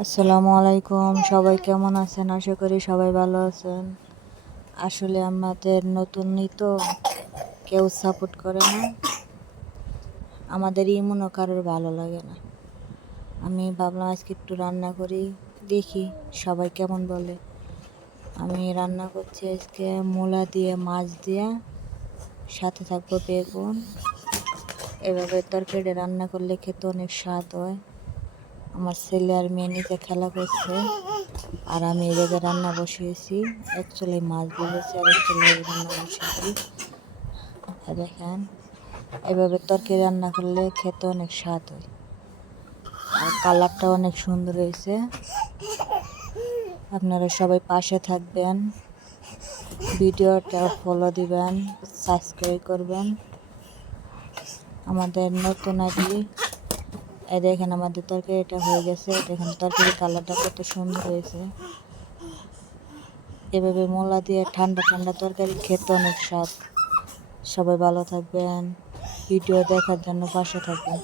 আসসালামু আলাইকুম, সবাই কেমন আছেন? আশা করি সবাই ভালো আছেন। আসলে আমাদের নতুনই তো কেউ সাপোর্ট করে না, আমাদের ইমনও কারোর ভালো লাগে না। আমি ভাবলাম আজকে একটু রান্না করি, দেখি সবাই কেমন বলে। আমি রান্না করছি আজকে মূলা দিয়ে, মাছ দিয়ে, সাথে থাকবো বেগুন। এভাবে তরকারিটা রান্না করলে খেতে অনেক স্বাদ হয়। আমার ছেলে আর মেয়ে নিচে খেলা করছে, আর আমি এই জায়গায় রান্না বসিয়েছি। অ্যাকচুয়ালি মাছ ভেজেছি আর অ্যাকচুয়ালি রান্না বসিয়েছি। দেখেন, এভাবে তরকারি রান্না করলে খেতে অনেক স্বাদ হয়, আর কালারটা অনেক সুন্দর হয়েছে। আপনারা সবাই পাশে থাকবেন, ভিডিওটা ফলো দিবেন, সাবস্ক্রাইব করবেন। আমাদের নতুন আইডি। এই দেখেন আমাদের তরকারিটা হয়ে গেছে। দেখেন তরকারি কালারটা কত সুন্দর হয়েছে। এভাবে মূলা দিয়ে ঠান্ডা ঠান্ডা তরকারি খেতে অনেক স্বাদ। সবাই ভালো থাকবেন, ভিডিও দেখার জন্য পাশে থাকবেন।